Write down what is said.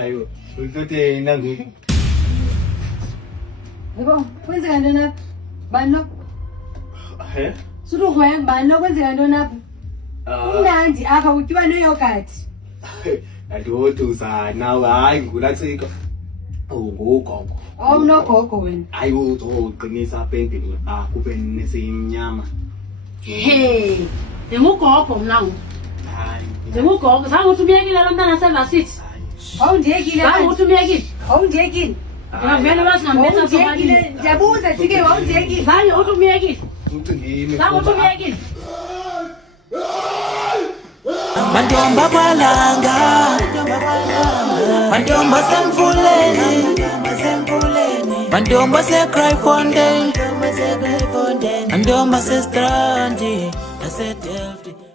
Hayo. Utote nangu. Yebo, kwenzeka ntoni apha? Bani lo? Suthi uhoya ngubani lo kwenzeka ntoni apha? Umnandi apha utyiwa neyogathi. Adoduza nawe hayi ngulatsika. Ngogogo. Awunogogo wena. Hayi uzoqinisa apha endlini kube nesimnyama. Hey, njengogogo mna ngoku. Hayi. Njengogogo, zange uthi umyekile lo mntana sevasithi. Awundiyekile. Zange uthi umyekile. Awundiyekile. Ngavele basingambetha Awundiyekile. Ndiyabuza jike awundiyekile. Zange uthi umyekile. Ucingile. Zange uthi umyekile. Mantomba kwalanga, mantomba semfuleni, mantomba se cry fontaine, mantomba se strandi, ase Delft.